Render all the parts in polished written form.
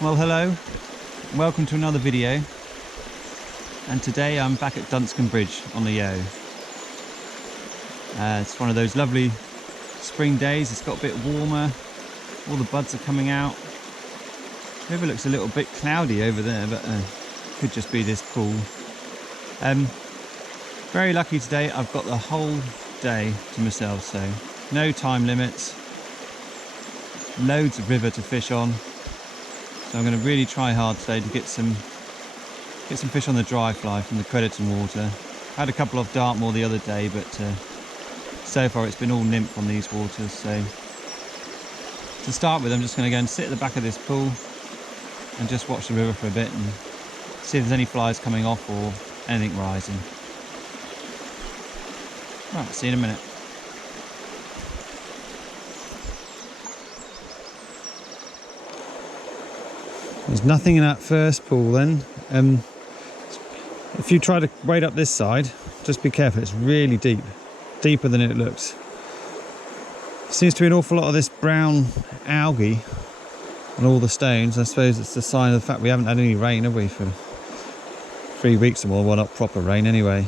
Well, hello, welcome to another video, and today I'm back at Dunscombe Bridge on the Yeo. It's one of those lovely spring days. It's got a bit warmer, all the buds are coming out. The river looks a little bit cloudy over there, but could just be this pool. Very lucky today, I've got the whole day to myself, so no time limits, loads of river to fish on. So I'm going to really try hard today to get some fish on the dry fly from the Crediton water. I had a couple off Dartmoor the other day, but so far it's been all nymph on these waters. So to start with, I'm just going to go and sit at the back of this pool and just watch the river for a bit and see if there's any flies coming off or anything rising. Right, see you in a minute. There's nothing in that first pool then. If you try to wade up this side, just be careful, it's really deep, deeper than it looks. Seems to be an awful lot of this brown algae on all the stones. I suppose it's a sign of the fact we haven't had any rain, have we, for 3 weeks or more. Well, not proper rain anyway.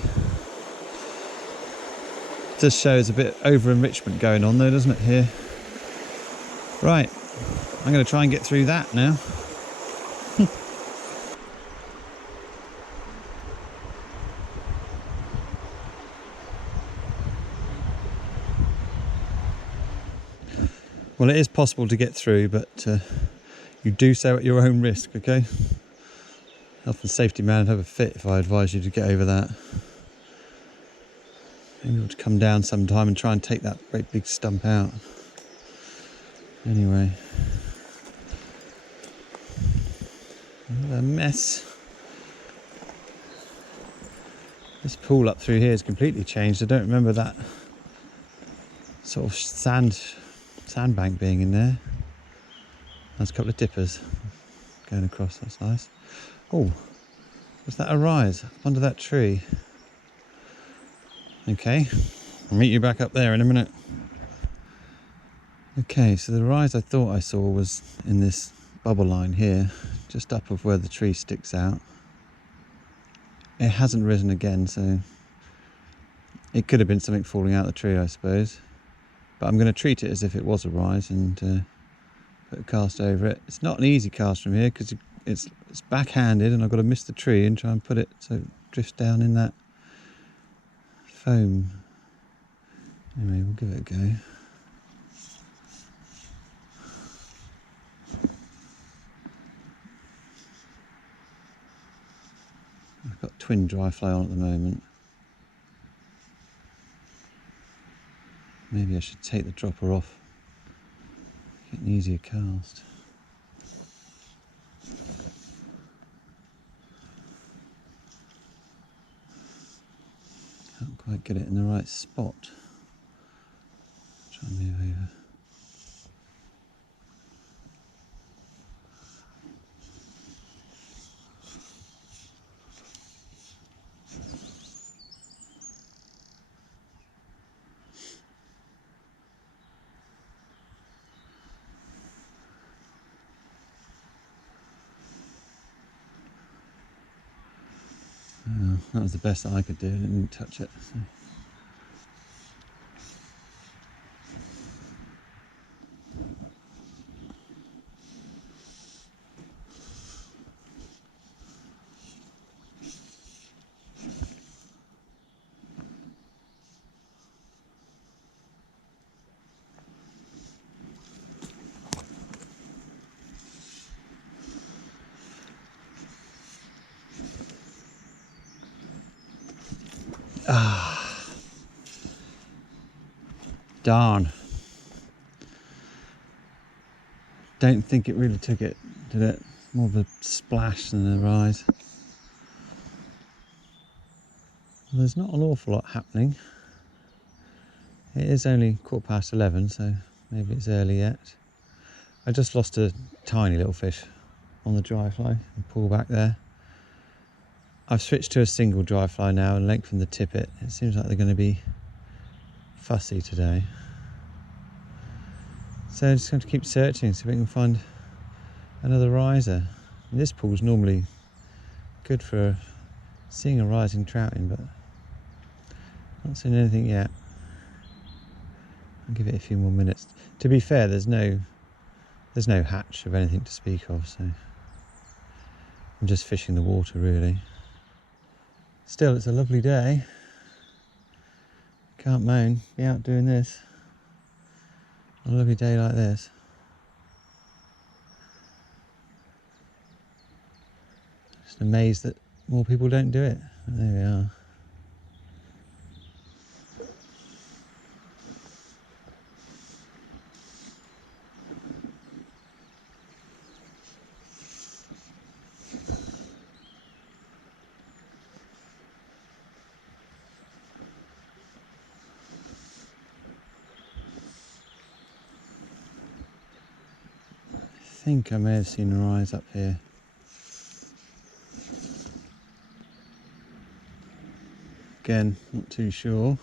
It just shows a bit over enrichment going on though, doesn't it, here? Right, I'm going to try and get through that now. Well, it is possible to get through, but you do so at your own risk, okay? Health and safety man would have a fit if I advised you to get over that. Maybe we'll come down sometime and try and take that great big stump out. Anyway. What a mess. This pool up through here has completely changed. I don't remember that sort of sandbank being in there. There's a couple of dippers going across, that's nice. Oh, was that a rise up under that tree? Okay, I'll meet you back up there in a minute. Okay, so the rise I thought I saw was in this bubble line here, just up of where the tree sticks out. It hasn't risen again, so it could have been something falling out of the tree, I suppose. But I'm going to treat it as if it was a rise and put a cast over it. It's not an easy cast from here because it's backhanded, and I've got to miss the tree and try and put it so it drifts down in that foam. Anyway, we'll give it a go. I've got twin dry fly on at the moment. Maybe I should take the dropper off, get an easier cast. Can't quite get it in the right spot. Try and move over. Oh, that was the best that I could do. I didn't touch it. So. Ah, darn. Don't think it really took it, did it? More of a splash than a rise. Well, there's not an awful lot happening. It is only 11:15, so maybe it's early yet. I just lost a tiny little fish on the dry fly and pull back there. I've switched to a single dry fly now and lengthened the tippet. It seems like they're going to be fussy today. So I'm just going to keep searching, see if we can find Another riser. And this pool's normally good for seeing a rising trouting, but not seen anything yet. I'll give it a few more minutes. To be fair, there's no hatch of anything to speak of, so I'm just fishing the water really. Still, it's a lovely day. Can't moan, be out doing this on a lovely day like this. Just amazed that more people don't do it. But there we are. I think I may have seen a rise up here. Again, not too sure.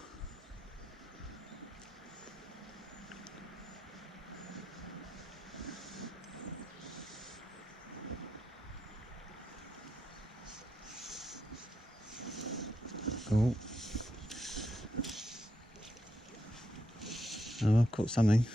Oh, I've caught something.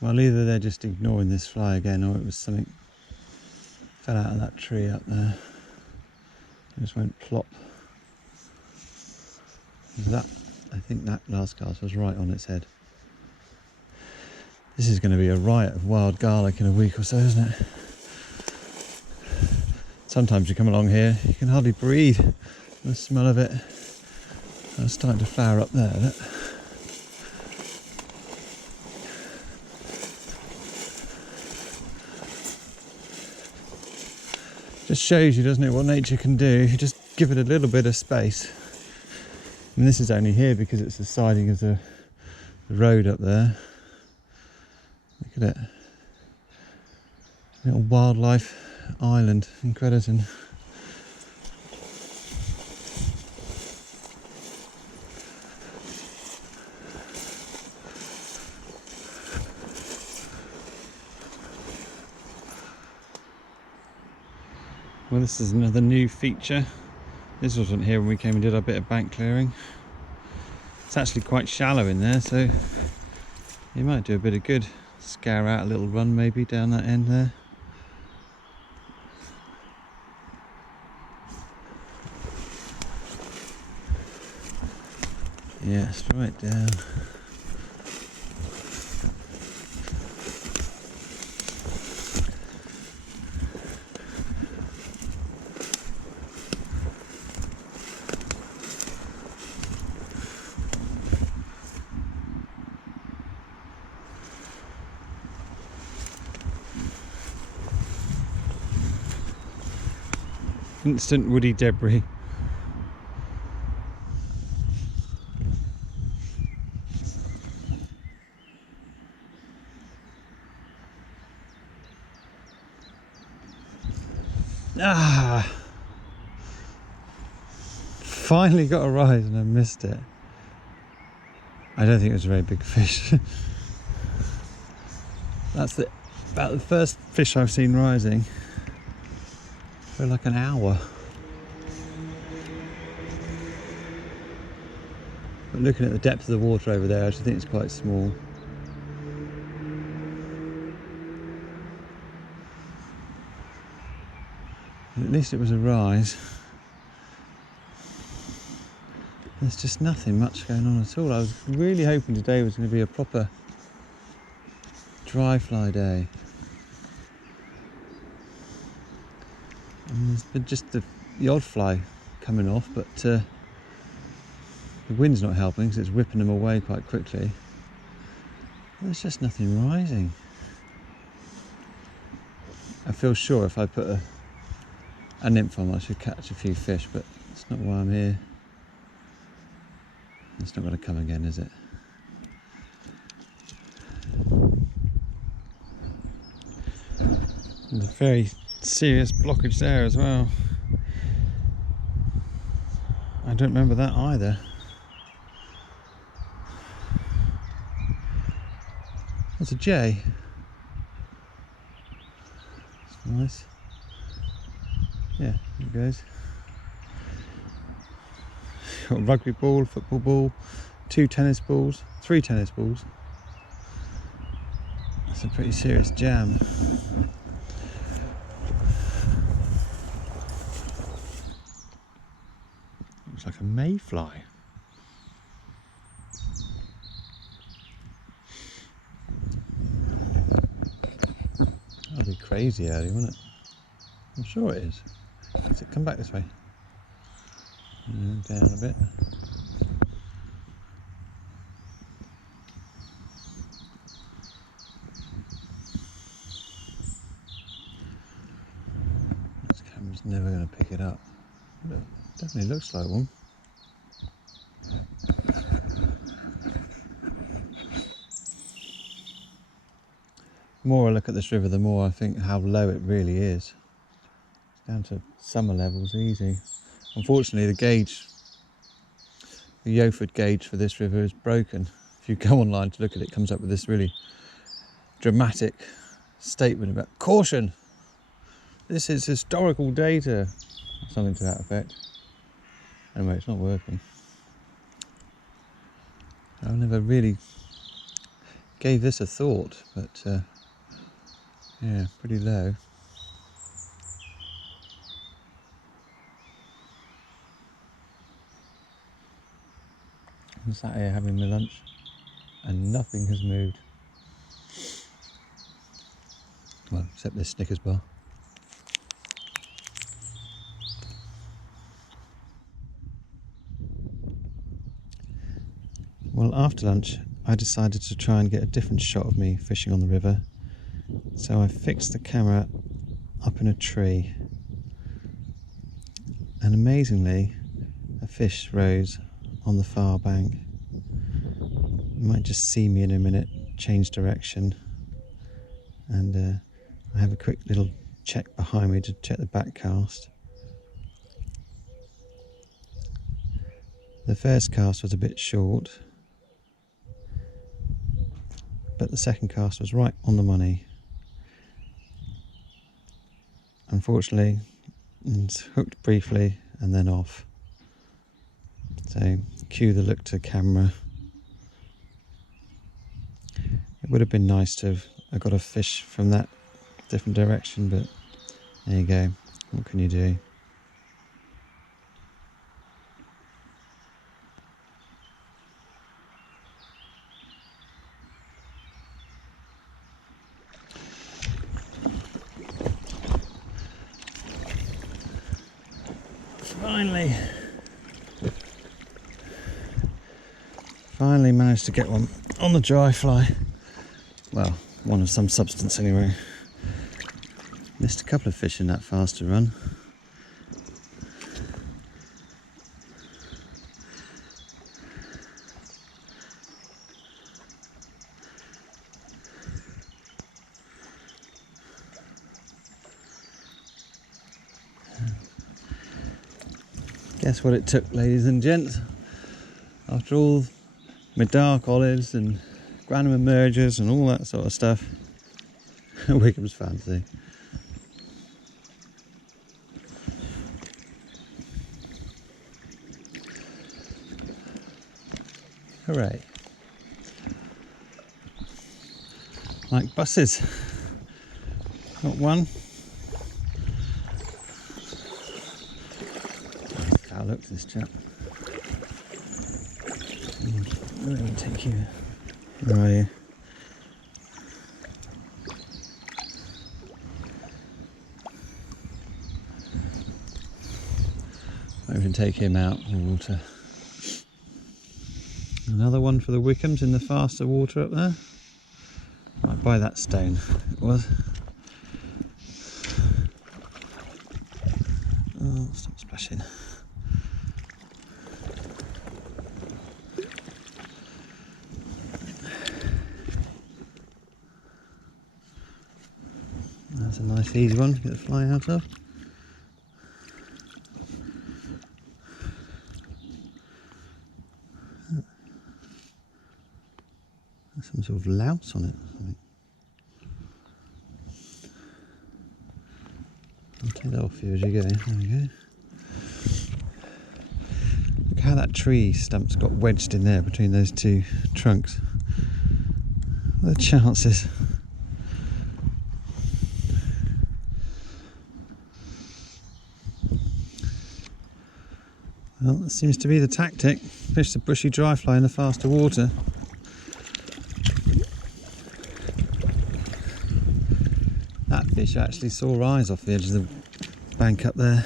Well, either they're just ignoring this fly again, or it was something fell out of that tree up there. It just went plop. That, I think that last cast was right on its head. This is going to be a riot of wild garlic in a week or so, isn't it? Sometimes you come along here, you can hardly breathe. The smell of it. I was starting to flower up there. Look. Just shows you, doesn't it, what nature can do if you just give it a little bit of space. And this is only here because it's the siding of the road up there. Look at it. Little wildlife island in Crediton. Well, this is another new feature. This wasn't here when we came and did our bit of bank clearing. It's actually quite shallow in there, so you might do a bit of good. Scour out a little run maybe down that end there. Yeah, straight down. Instant woody debris. Finally got a rise and I missed it. I don't think it was a very big fish. That's about the first fish I've seen rising for like an hour. But looking at the depth of the water over there, I actually think it's quite small. But at least it was a rise. There's just nothing much going on at all. I was really hoping today was going to be a proper dry fly day. And there's been just the odd fly coming off, but the wind's not helping because it's whipping them away quite quickly. There's just nothing rising. I feel sure if I put a nymph on, I should catch a few fish, but it's not why I'm here. It's not going to come again, is it? There's a very serious blockage there as well. I don't remember that either. That's a J. That's nice. Yeah, there it goes. Got a rugby ball, football ball, 2 tennis balls, 3 tennis balls. That's a pretty serious jam. Looks like a mayfly. That'd be crazy early, wouldn't it? I'm sure it is. Does it come back this way? Down a bit. This camera's never going to pick it up. But it definitely looks like one. The more I look at this river, the more I think how low it really is. It's down to summer levels, easy. Unfortunately, the gauge, the Yeoford gauge for this river is broken. If you go online to look at it, it comes up with this really dramatic statement about caution. This is historical data, something to that effect. Anyway, it's not working. I never really gave this a thought, but yeah, pretty low. I'm sat here having my lunch and nothing has moved. Well, except this Snickers bar. Well, after lunch, I decided to try and get a different shot of me fishing on the river. So I fixed the camera up in a tree. And amazingly, a fish rose on the far bank. You might just see me in a minute, change direction. And I have a quick little check behind me to check the back cast. The first cast was a bit short, but the second cast was right on the money. Unfortunately, it's hooked briefly and then off. So cue the look to camera. It would have been nice to have got a fish from that different direction, but there you go. What can you do? Finally managed to get one on the dry fly. Well, one of some substance anyway. Missed a couple of fish in that faster run. Guess what it took, ladies and gents? After all my dark olives and Granum emergers and all that sort of stuff. Wickham's fancy. Hooray. Like buses. Got one. Foul look to this chap. Let me take you. Where are you? I can take him out of the water. Another one for the Wickhams in the faster water up there. Right by that stone it was. Stop splashing. That's a nice easy one to get the fly out of. There's some sort of louse on it or something. I'll take that off you as you go. There we go. Look how that tree stump's got wedged in there between those two trunks. What are the chances? Well, that seems to be the tactic. Fish the bushy dry fly in the faster water. That fish actually saw eyes off the edge of the bank up there.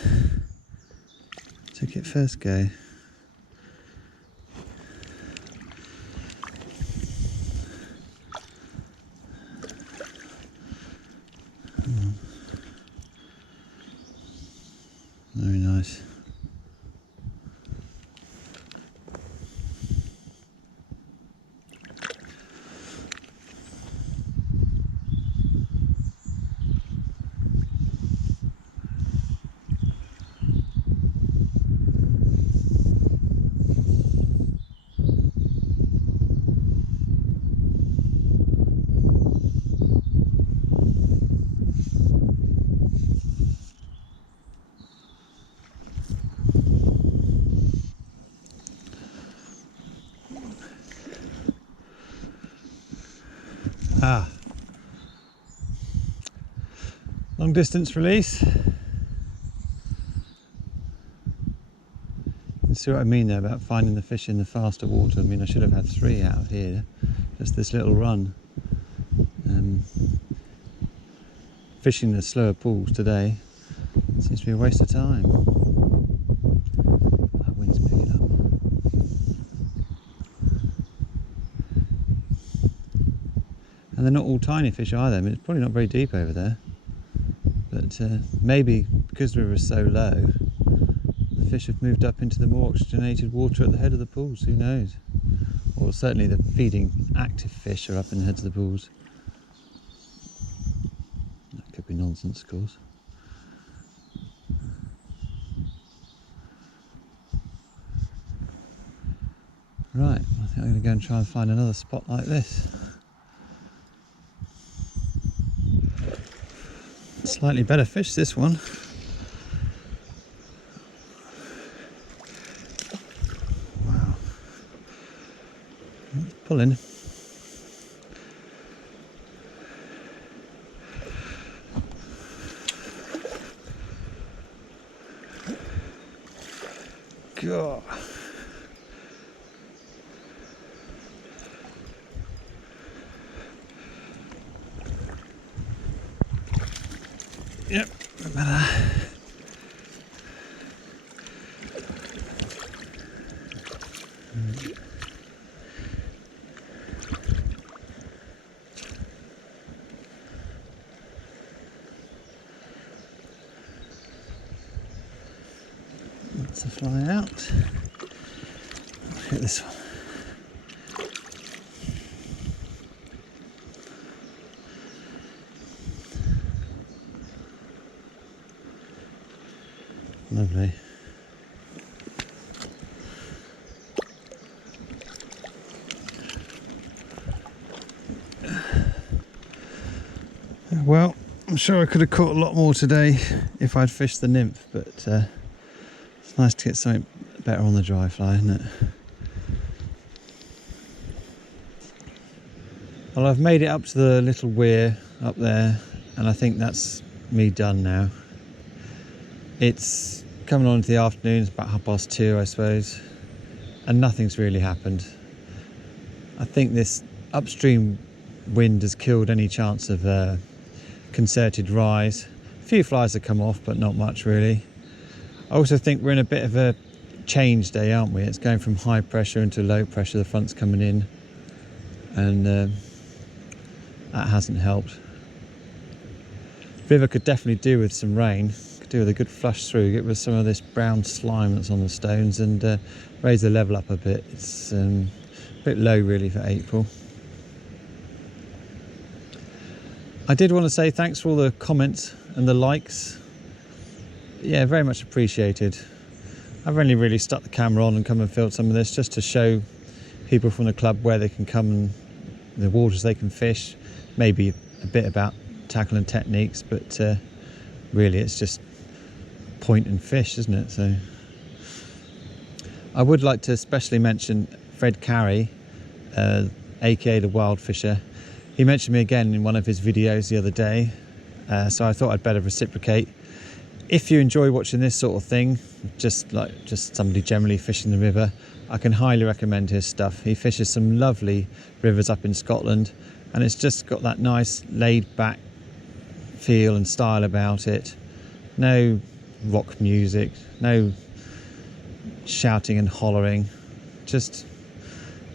Took it first go. Very nice. Ah, long distance release. You can see what I mean there about finding the fish in the faster water. I mean, I should have had 3 out of here, just this little run. Fishing the slower pools today seems to be a waste of time. That wind's picking up. And they're not all tiny fish either. I mean, it's probably not very deep over there. But maybe because the river is so low, the fish have moved up into the more oxygenated water at the head of the pools. Who knows? Or certainly the feeding active fish are up in the heads of the pools. That could be nonsense, of course. Right, I think I'm going to go and try and find another spot like this. Slightly better fish, this one. Wow. It's pulling. God. Yep, better. That's a fly out. Look at this one. Lovely. Well, I'm sure I could have caught a lot more today if I'd fished the nymph, but it's nice to get something better on the dry fly, isn't it? Well, I've made it up to the little weir up there, and I think that's me done now. It's coming on into the afternoon, it's about 2:30, I suppose, and nothing's really happened. I think this upstream wind has killed any chance of concerted rise. A few flies have come off, but not much really. I also think we're in a bit of a change day, aren't we? It's going from high pressure into low pressure, the front's coming in, and that hasn't helped. River could definitely do with some rain, could do with a good flush through, get rid of some of this brown slime that's on the stones, and raise the level up a bit. It's a bit low really for April. I did want to say thanks for all the comments and the likes. Yeah, very much appreciated. I've only really stuck the camera on and come and filmed some of this just to show people from the club where they can come and the waters they can fish, maybe a bit about tackle and techniques, but really it's just point and fish, isn't it? So I would like to especially mention Fred Carey, aka the Wild Fisher. He mentioned me again in one of his videos the other day, so I thought I'd better reciprocate. If you enjoy watching this sort of thing, just somebody generally fishing the river, I can highly recommend his stuff. He fishes some lovely rivers up in Scotland, and it's just got that nice laid back feel and style about it. No rock music, no shouting and hollering. Just,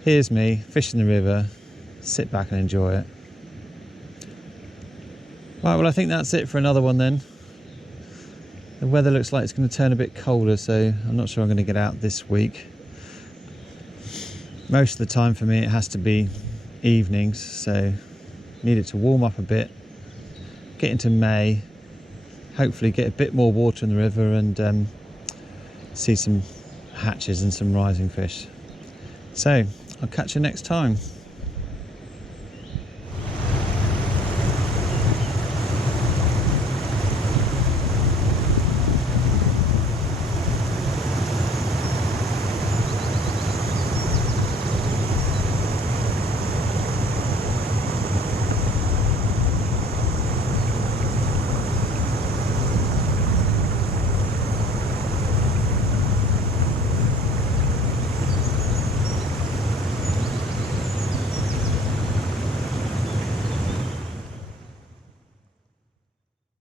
here's me fishing the river, sit back and enjoy it. Right, well I think that's it for another one then. The weather looks like it's going to turn a bit colder, so I'm not sure I'm going to get out this week. Most of the time for me it has to be evenings, so need it to warm up a bit, get into May, hopefully get a bit more water in the river and see some hatches and some rising fish. So I'll catch you next time.